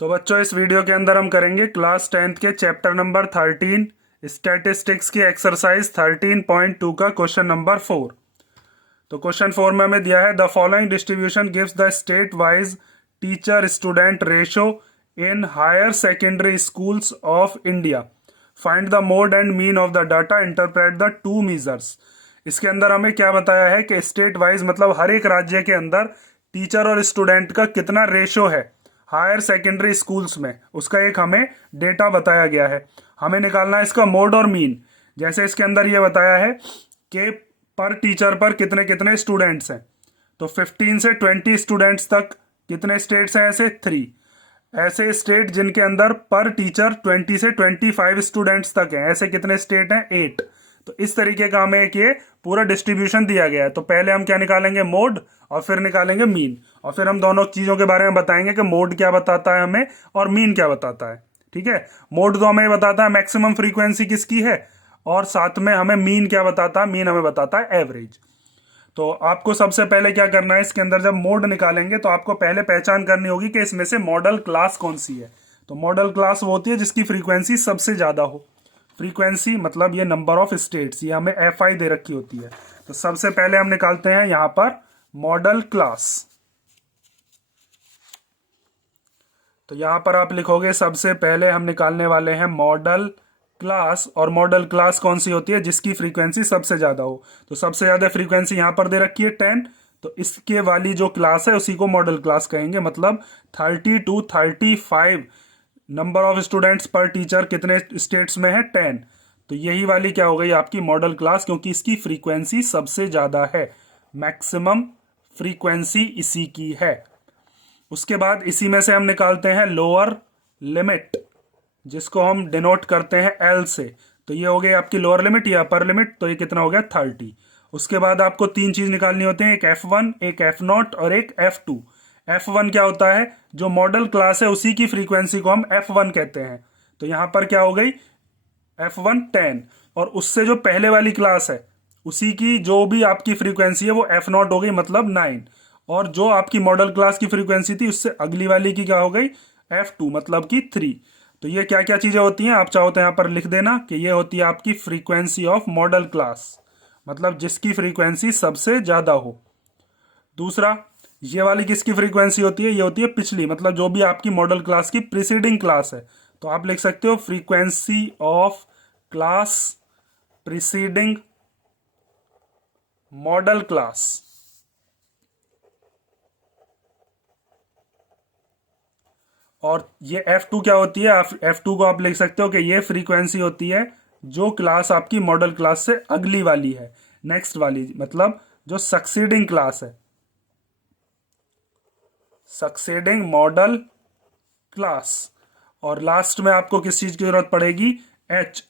तो बच्चों इस वीडियो के अंदर हम करेंगे क्लास 10th के चैप्टर नंबर 13 स्टैटिस्टिक्स की एक्सरसाइज 13.2 का क्वेश्चन नंबर 4। तो क्वेश्चन 4 में हमें दिया है the following distribution gives the state wise teacher student ratio in higher secondary schools of India. Find the mode and mean of the data, interpret the two measures. इसके अंदर हमें क्या बताया है कि स्टेट वाइज मतलब हर एक राज्य के अंदर टीचर और स्टूडेंट का कितना रेशो है हायर सेकेंडरी स्कूल्स में, उसका एक हमें डेटा बताया गया है। हमें निकालना है इसका मोड और मीन। जैसे इसके अंदर यह बताया है कि पर टीचर पर कितने कितने स्टूडेंट्स हैं, तो 15 से 20 स्टूडेंट्स तक कितने स्टेट्स हैं, ऐसे 3 ऐसे स्टेट जिनके अंदर पर टीचर 20 से 25 स्टूडेंट्स तक हैं, ऐसे कितने स्टेट हैं, 8। तो इस तरीके का हमें एक ये पूरा डिस्ट्रीब्यूशन दिया गया है। तो पहले हम क्या निकालेंगे, मोड, और फिर निकालेंगे मीन, और फिर हम दोनों चीजों के बारे में बताएंगे कि मोड क्या बताता है हमें और मीन क्या बताता है। ठीक है, मोड तो हमें बताता है मैक्सिमम फ्रीक्वेंसी किसकी है, और साथ में हमें मीन क्या बताता है, मीन हमें बताता है एवरेज। तो आपको सबसे पहले क्या करना है, इसके अंदर जब मोड निकालेंगे तो आपको पहले पहचान करनी होगी कि इसमें से मॉडल क्लास कौन सी है। तो मॉडल क्लास वो होती है जिसकी फ्रीक्वेंसी सबसे ज्यादा हो। फ्रीक्वेंसी मतलब ये नंबर ऑफ स्टेट्स, ये हमें FI दे रखी होती है। तो सबसे पहले हम निकालते हैं यहां पर मॉडल क्लास। तो यहां पर आप लिखोगे सबसे पहले हम निकालने वाले हैं मॉडल क्लास, और मॉडल क्लास कौन सी होती है, जिसकी फ्रीक्वेंसी सबसे ज्यादा हो। तो सबसे ज्यादा फ्रीक्वेंसी यहां पर दे रखी है 10, तो इसके वाली जो क्लास है उसी को मॉडल क्लास कहेंगे। मतलब 30 to 35 नंबर ऑफ स्टूडेंट्स पर टीचर कितने स्टेट्स में है, 10। तो यही वाली क्या हो गई आपकी मॉडल क्लास, क्योंकि इसकी फ्रीक्वेंसी सबसे ज्यादा है, मैक्सिमम फ्रीक्वेंसी इसी की है। उसके बाद इसी में से हम निकालते हैं लोअर लिमिट, जिसको हम डिनोट करते हैं L से। तो ये हो गई आपकी लोअर लिमिट या अपर लिमिट, तो ये कितना हो गया 30। उसके बाद आपको 3 चीज निकालनी होती है, एक F1, एक F0 और एक F2। F1 क्या होता है, जो मॉडल क्लास है उसी की फ्रीक्वेंसी को हम F1 कहते हैं। तो यहां पर क्या हो गई F1 10, और उससे जो पहले वाली क्लास है उसी की जो भी आपकी फ्रीक्वेंसी है वो F0 हो गई, मतलब 9। और जो आपकी मॉडल क्लास की फ्रीक्वेंसी थी उससे अगली वाली की क्या हो गई, F2 मतलब कि 3। तो ये क्या क्या चीजें होती हैं, आप चाहो तो यहां पर लिख देना कि ये होती है आपकी फ्रीक्वेंसी ऑफ मॉडल क्लास, मतलब जिसकी फ्रीक्वेंसी सबसे ज्यादा हो। दूसरा, ये वाली किसकी फ्रीक्वेंसी होती है, ये होती है पिछली, मतलब जो भी आपकी मॉडल क्लास की प्रीसीडिंग क्लास है। तो आप लिख सकते हो frequency of class preceding model class. और ये F2 क्या होती है, F2 को आप लिख सकते हो कि ये फ्रीक्वेंसी होती है जो क्लास आपकी मॉडल क्लास से अगली वाली है, नेक्स्ट वाली, मतलब जो सक्सीडिंग क्लास है, सक्सीडिंग मॉडल क्लास। और लास्ट में आपको किस चीज की जरूरत पड़ेगी,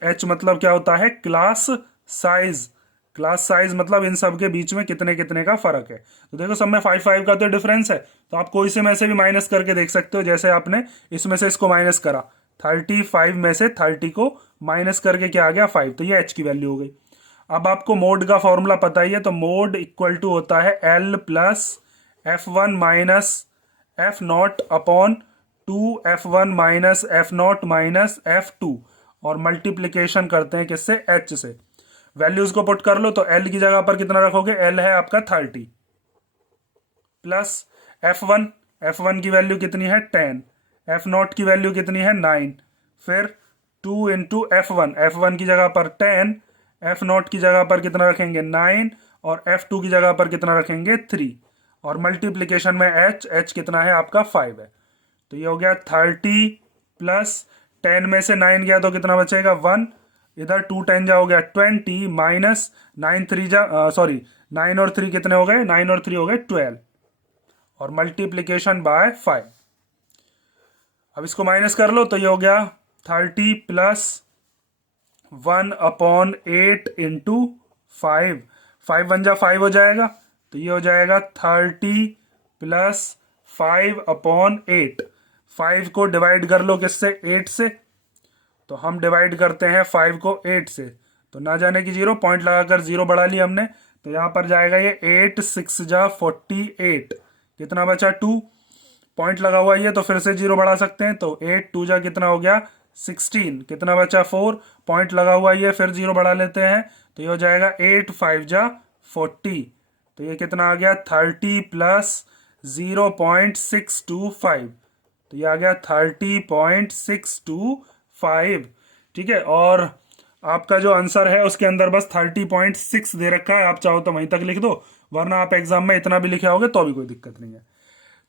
H मतलब क्या होता है, क्लास साइज। क्लास साइज मतलब इन सब के बीच में कितने कितने का फर्क है। तो देखो सब में 5 का तो डिफरेंस है, तो आप कोई से में से भी माइनस करके देख सकते हो। जैसे आपने इसमें से इसको माइनस करा, 35 में से 30 को माइनस करके क्या आ गया, 5, तो ये H की वैल्यू हो गई। अब आपको मोड का फॉर्मूला पता ही है, तो मोड इक्वल टू होता है L plus F1 minus F0 upon 2F1 minus F0 minus F2, और मल्टीप्लीकेशन करते हैं किससे, H से। वैल्यूज को पुट कर लो, तो L की जगह पर कितना रखोगे, L है आपका 30 प्लस F1 की वैल्यू कितनी है 10, F0 की वैल्यू कितनी है 9, फिर 2 इंटू F1 की जगह पर 10, F0 की जगह पर कितना रखेंगे 9, और F2 की जगह पर कितना रखेंगे 3, और मल्टीप्लीकेशन में H कितना है आपका 5 है। तो ये हो गया 30 प्लस 10 में से 9 गया तो कितना बचेगा 1, इधर 2 10 जा हो गया 20, माइनस 9 3 जा, सॉरी 9 और 3 कितने हो गए, 9 और 3 हो गए 12, और मल्टीप्लीकेशन बाय 5। अब इसको माइनस कर लो, तो ये हो गया 30 प्लस 1/8 इंटू 5, 5 1 जा 5 हो जाएगा, तो ये हो जाएगा 30 प्लस 5/8। 5 को डिवाइड कर लो किससे, 8 से। तो हम डिवाइड करते हैं 5 को 8 से, तो ना जाने की 0, पॉइंट लगाकर 0 बढ़ा लिया हमने। तो यहां पर जाएगा ये 8 6 जा 48, कितना बचा 2, पॉइंट लगा हुआ है तो फिर से 0 बढ़ा सकते हैं, तो 8 2 जा कितना हो गया 16, कितना बचा 4, पॉइंट लगा हुआ है फिर 0 बढ़ा लेते हैं, तो ये हो जाएगा 8 5 जा 40, तो ये कितना आ गया 30 प्लस 0.625, तो ये आ गया 30.625। ठीक है, और आपका जो आंसर है उसके अंदर बस 30.6 दे रखा है, आप चाहो तो वहीं तक लिख दो, वरना आप एग्जाम में इतना भी लिखे होगे तो भी कोई दिक्कत नहीं है।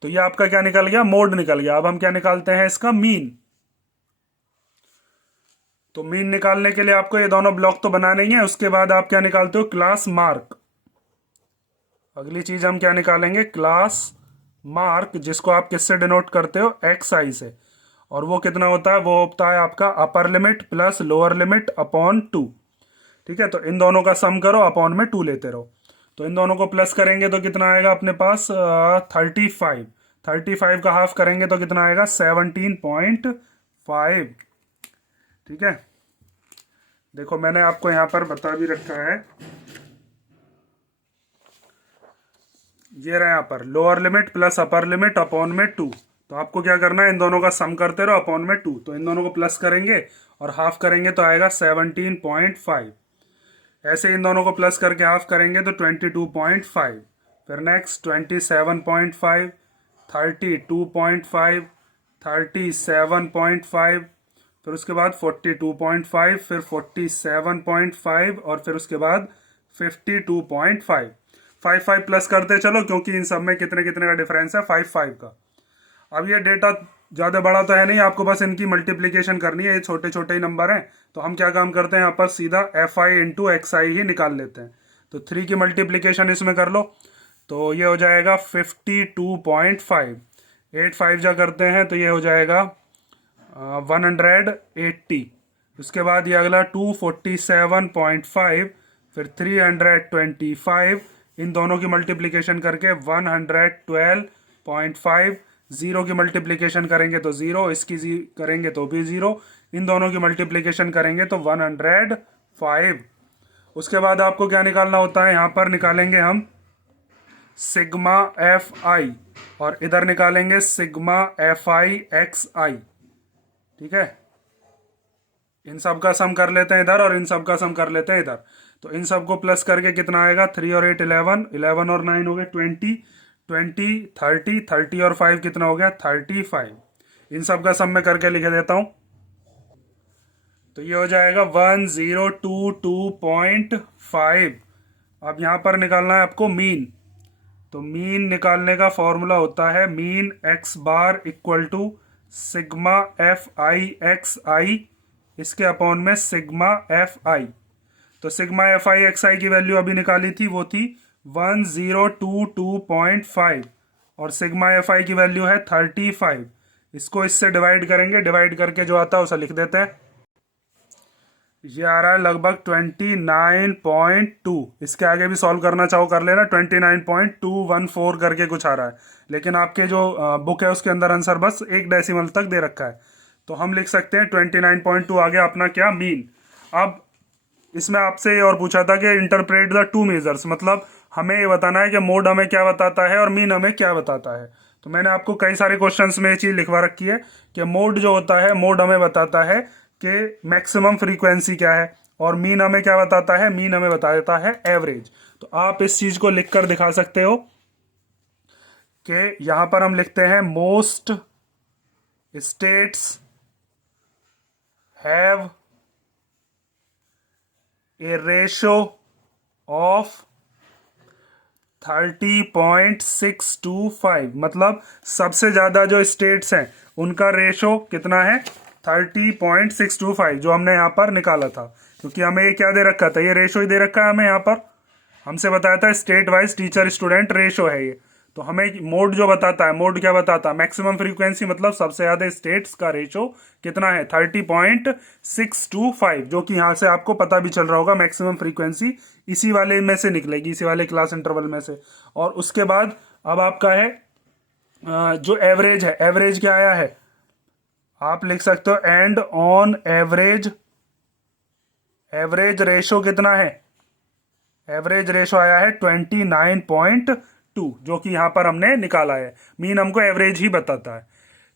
तो ये आपका क्या निकल गया, मोड निकल गया। अब हम क्या निकालते हैं, इसका मीन। तो मीन निकालने के लिए आपको ये दोनों ब्लॉक तो बनाने ही है, उसके बाद आप क्या निकालते हो, क्लास मार्क। अगली चीज हम क्या निकालेंगे, क्लास मार्क, जिसको आप किससे डिनोट करते हो, एक्स आई से। और वो कितना होता है, वो होता है आपका upper limit plus lower limit upon 2। ठीक है, तो इन दोनों का सम करो, अपॉन में 2 लेते रहो। तो इन दोनों को प्लस करेंगे तो कितना आएगा अपने पास 35। 35 का हाफ करेंगे तो कितना आएगा 17.5। ठीक है, देखो मैंने आपको यहां पर बता भी रखा है, ये रहा यहाँ पर lower limit plus upper limit upon में 2। तो आपको क्या करना है, इन दोनों का सम करते रहो अपॉन में 2, तो इन दोनों को प्लस करेंगे और हाफ करेंगे तो आएगा 17.5। ऐसे इन दोनों को प्लस करके हाफ करेंगे तो 22.5, फिर नेक्स्ट 27.5, 32.5, 37.5, फिर उसके बाद 42.5, फिर 47.5 और फिर उसके बाद 52.5। 5 प्लस करते चलो, क्योंकि इन सब में कितने कितने का डिफरेंस है, 5 का। अब ये डेटा ज़्यादा बड़ा तो है नहीं, आपको बस इनकी मल्टीप्लीकेशन करनी है, ये छोटे छोटे ही नंबर हैं। तो हम क्या काम करते हैं, यहाँ पर सीधा एफ आई इंटू एक्स आई ही निकाल लेते हैं। तो 3 की मल्टीप्लीकेशन इसमें कर लो, तो ये हो जाएगा 52.5। 8 5 जा करते हैं तो ये हो जाएगा 180। उसके बाद ये अगला 247.5, फिर 325, इन दोनों की मल्टीप्लीकेशन करके 112.5। 0 की मल्टीप्लीकेशन करेंगे तो 0, इसकी करेंगे तो भी 0, इन दोनों की मल्टीप्लीकेशन करेंगे तो 105। उसके बाद आपको क्या निकालना होता है, यहाँ पर निकालेंगे हम सिग्मा एफ आई और इधर निकालेंगे सिग्मा एफ आई एक्स आई। ठीक है, इन सब का सम कर लेते हैं इधर और इन सब का सम कर लेते हैं इधर। तो इन सब को प्लस करके कितना आएगा, 3 और 8 11, 11 और 9 हो गए 20, 20 30, 30 और 5 कितना हो गया 35। इन सब का सम में करके लिख देता हूं, तो ये हो जाएगा 1022.5। अब यहां पर निकालना है आपको मीन। तो मीन निकालने का फॉर्मूला होता है mean X bar equal to sigma F I X I, इसके अपॉन में सिग्मा एफ आई। तो sigma F I X I की वैल्यू अभी निकाली थी, वो थी 1022.5 और सिग्मा एफ आई की वैल्यू है 35। इसको इससे डिवाइड करेंगे, डिवाइड करके जो आता है उसे लिख देते हैं। ये आ रहा है लगभग 29.2। इसके आगे भी सॉल्व करना चाहो कर लेना, 29.214 करके कुछ आ रहा है, लेकिन आपके जो बुक है उसके अंदर आंसर बस 1 डेसिमल तक दे रखा है। तो हम लिख सकते हैं 29.2 आ गया अपना क्या, मीन। अब इसमें आपसे ये और पूछा था कि इंटरप्रेट द 2 मेजर्स, मतलब हमें ये बताना है कि मोड हमें क्या बताता है और मीन हमें क्या बताता है। तो मैंने आपको कई सारे क्वेश्चंस में ये चीज़ लिखवा रखी है कि मोड जो होता है, मोड हमें बताता है कि मैक्सिमम फ्रीक्वेंसी क्या है, और मीन हमें क्या बताता है, मीन हमें बता देता है एवरेज। तो आप इस चीज को लिखकर दिखा सकते हो कि यहां पर हम लिखते हैं most states have a ratio of 30.625, मतलब सबसे ज्यादा जो स्टेट्स हैं उनका रेशो कितना है 30.625, जो हमने यहाँ पर निकाला था। क्योंकि हमें ये क्या दे रखा था, ये रेशो ही दे रखा है हमें, यहाँ पर हमसे बताया था state wise teacher student ratio है ये। तो हमें मोड जो बताता है, मोड क्या बताता है, मैक्सिमम फ्रीक्वेंसी, मतलब सबसे ज्यादा स्टेट्स का रेशो कितना है 30.625, जो कि यहाँ से आपको पता भी चल रहा होगा मैक्सिमम फ्रीक्वेंसी इसी वाले में से निकलेगी, इसी वाले क्लास इंटरवल में से। और उसके बाद अब आपका है जो एवरेज है, एवरेज क्या आया है, आप लिख सकते हो and on average, average ratio कितना है, एवरेज रेशो आया है 29.2। टू, जो कि यहाँ पर हमने निकाला है। मीन हमको एवरेज ही बताता है।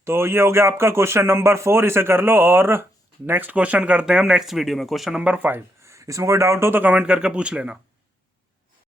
तो ये हो गया आपका क्वेश्चन नंबर 4, इसे कर लो। और नेक्स्ट क्वेश्चन करते हैं हम नेक्स्ट वीडियो में, क्वेश्चन नंबर 5। इसमें कोई डाउट हो तो कमेंट करके पूछ लेना।